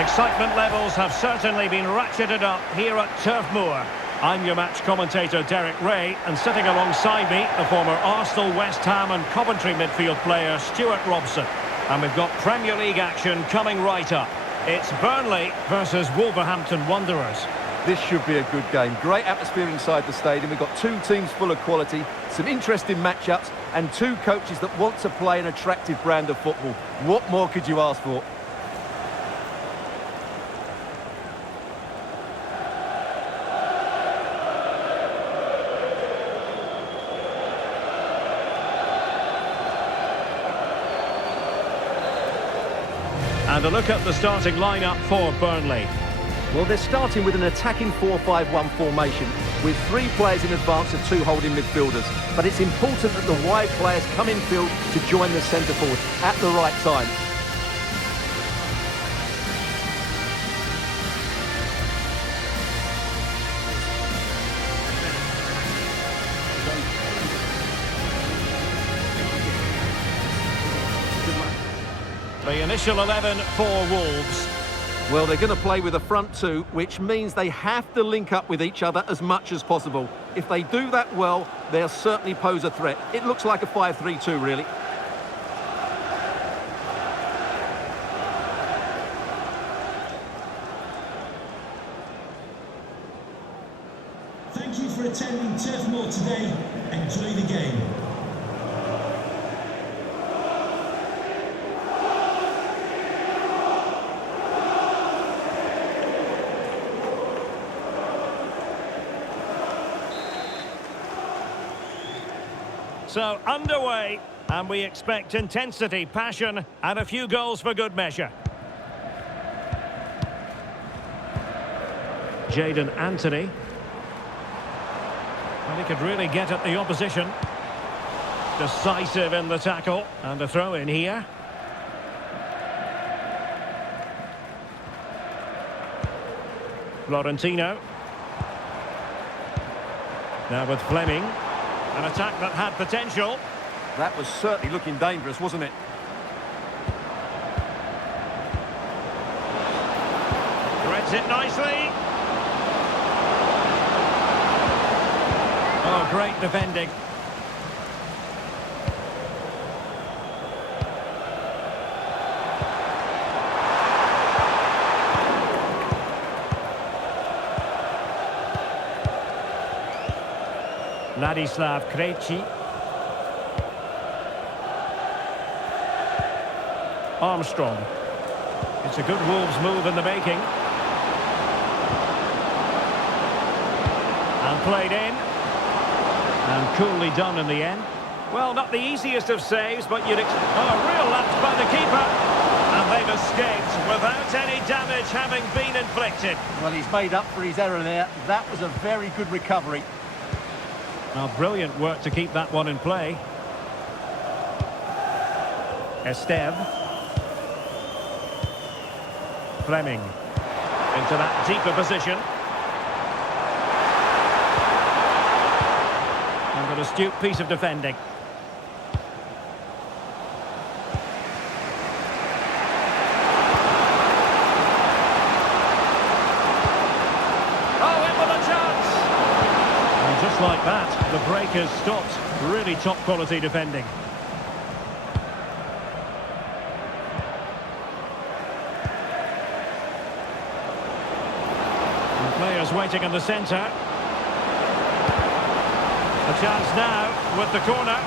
Excitement levels have certainly been ratcheted up here at Turf Moor. I'm your match commentator Derek Ray, and sitting alongside me, the former Arsenal, West Ham and Coventry midfield player Stuart Robson. And we've got Premier League action coming right up. It's Burnley versus Wolverhampton Wanderers. This should be a good game. Great atmosphere inside the stadium. We've got two teams full of quality, some interesting matchups, and two coaches that want to play an attractive brand of football. What more could you ask for? And a look at the starting lineup for Burnley. Well, they're starting with an attacking 4-5-1 formation with three players in advance of two holding midfielders. But it's important that the wide players come in field to join the centre forward at the right time. The initial 11 for Wolves. Well, they're going to play with a front two, which means they have to link up with each other as much as possible. If they do that well, they'll certainly pose a threat. It looks like a 5-3-2, really. Thank you for attending Turf Moor today. Enjoy the game. So, underway, and we expect intensity, passion, and a few goals for good measure. Jadon Anthony. Well, he could really get at the opposition. Decisive in the tackle, and a throw in here. Florentino. Now with Fleming. An attack that had potential. That was certainly looking dangerous, wasn't it? Threads it nicely. Oh, great defending. Ladislav Krejci. Armstrong. It's a good Wolves move in the making. And played in. And coolly done in the end. Well, not the easiest of saves, but you'd real lapse by the keeper. And they've escaped without any damage having been inflicted. Well, he's made up for his error there. That was a very good recovery. Now, brilliant work to keep that one in play. Esteve. Fleming. Into that deeper position. And an astute piece of defending. Oh, in with a chance! And just like that, the break has stopped. Really top quality defending. And players waiting in the centre. A chance now with the corner.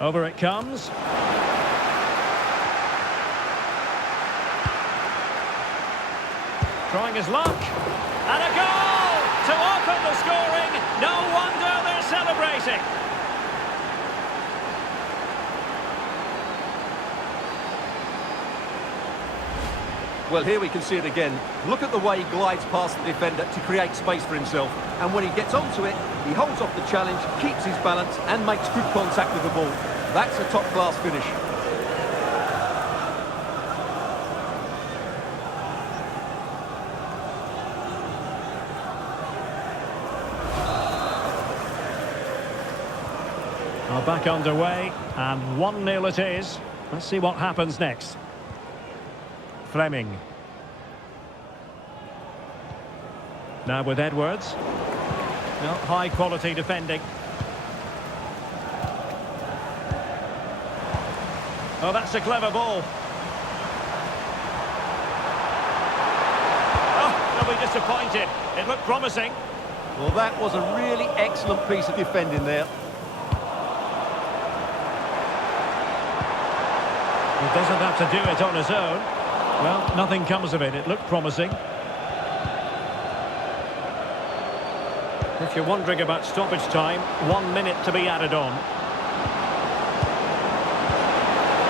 Over it comes. Trying his luck. And a goal to open the scoring. No wonder they're celebrating. Well, here we can see it again. Look at the way he glides past the defender to create space for himself. And when he gets onto it, he holds off the challenge, keeps his balance and makes good contact with the ball. That's a top-class finish. Well, back underway, and 1-0 it is. Let's see what happens next. Fleming. Now with Edwards. No, high-quality defending. Oh, that's a clever ball. Oh, they'll be disappointed. It looked promising. Well, that was a really excellent piece of defending there. He doesn't have to do it on his own. Well, nothing comes of it. It looked promising. If you're wondering about stoppage time, 1 minute to be added on.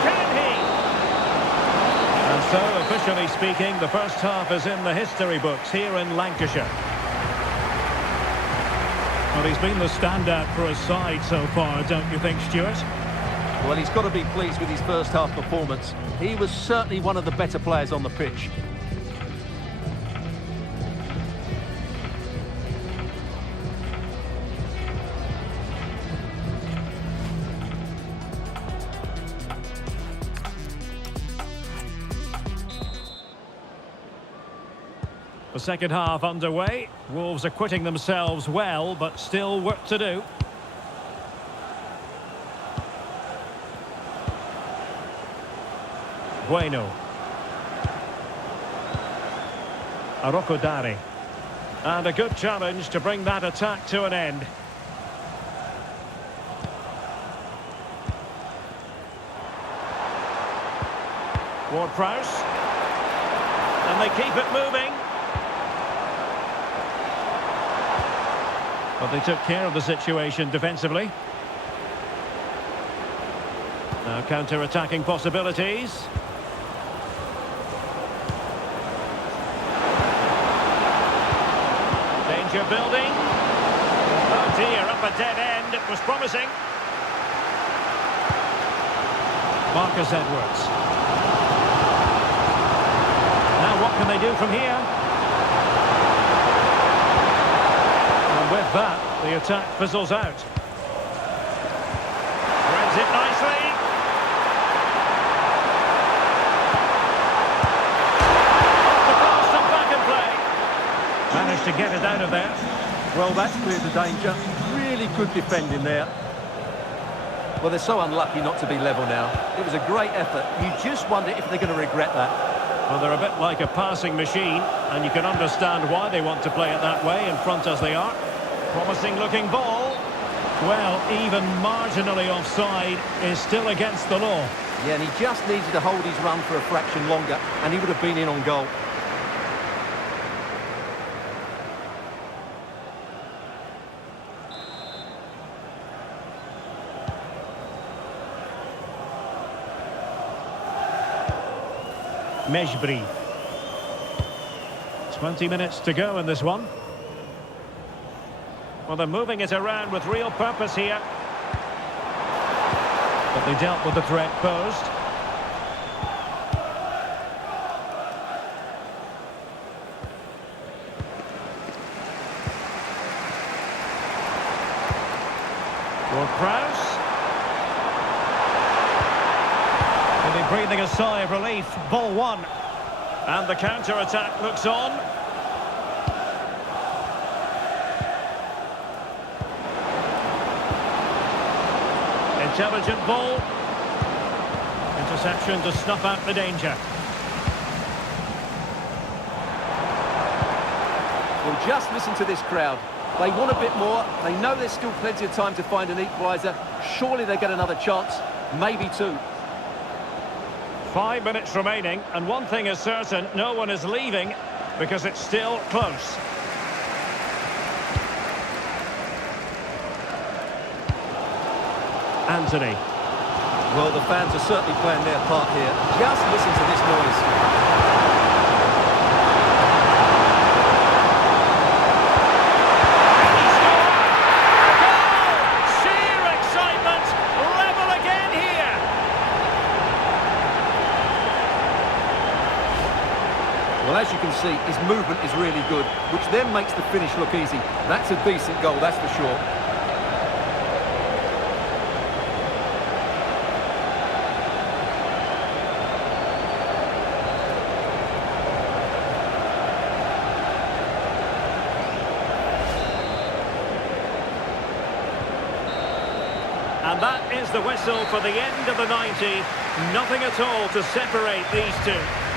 Can he? And so, officially speaking, the first half is in the history books here in Lancashire. Well, he's been the standout for his side so far, don't you think, Stuart? Well, he's got to be pleased with his first half performance. He was certainly one of the better players on the pitch. The second half underway. Wolves are quitting themselves well, but still work to do. Bueno. Arokodare. And a good challenge to bring that attack to an end. Ward-Prowse. And they keep it moving. But they took care of the situation defensively. Now counter-attacking possibilities. Danger building. Oh dear, up a dead end. It was promising. Marcus Edwards. Now what can they do from here? And with that, the attack fizzles out. Threads it nicely. The pass and back and play. Managed to get it out of there. Well, that's cleared the danger. Really good defending there. Well, they're so unlucky not to be level now. It was a great effort. You just wonder if they're going to regret that. Well, they're a bit like a passing machine, and you can understand why they want to play it that way, in front as they are. Promising looking ball. Well, even marginally offside is still against the law. Yeah, and he just needed to hold his run for a fraction longer, and he would have been in on goal. Mejbri. 20 minutes to go in this one. Well, they're moving it around with real purpose here. But they dealt with the threat posed. Ward-Prowse. He'll be breathing a sigh of relief. Ball one. And the counter-attack looks on. Intelligent ball. Interception to snuff out the danger. Well, just listen to this crowd. They want a bit more. They know there's still plenty of time to find an equaliser. Surely they get another chance. Maybe two. 5 minutes remaining, and one thing is certain, no one is leaving because it's still close. Anthony. Well, the fans are certainly playing their part here. Just listen to this noise. Sheer excitement, level again as you can see, his movement is really good, which then makes the finish look easy. That's a decent goal, that's for sure. And that is the whistle for the end of the 90. Nothing at all to separate these two.